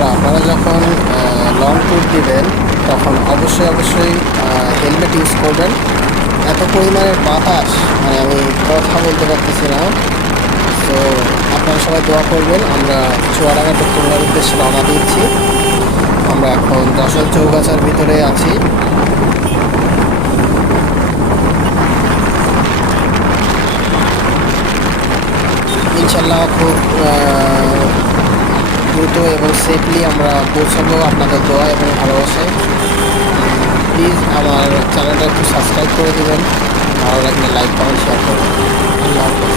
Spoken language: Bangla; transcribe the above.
বন্ধুরা, আপনারা যখন লং ট্যুর দিবেন তখন অবশ্যই হেলমেট ইউজ করবেন। এত পরিমাণের বাতাস, মানে আমি কথা বলতে পারতেছি না। তো আপনারা সবাই দোয়া করবেন। আমরা চুয়াডাঙ্গা চট্টগ্রামের উদ্দেশ্যে রওনা দিচ্ছি। আমরা এখন যশোর চৌগাছার ভিতরে আছি। ইনশাল্লাহ খুব দ্রুত এবং সেফলি আমরা পৌঁছাবো আপনাদের দোয়া এবং ভালোবাসায়। প্লিজ আমার চ্যানেলটা একটু সাবস্ক্রাইব করে দেবেন, ভালো লাগলে লাইক কমেন্ট শেয়ার করবেন। আল্লাহ হাফেজ।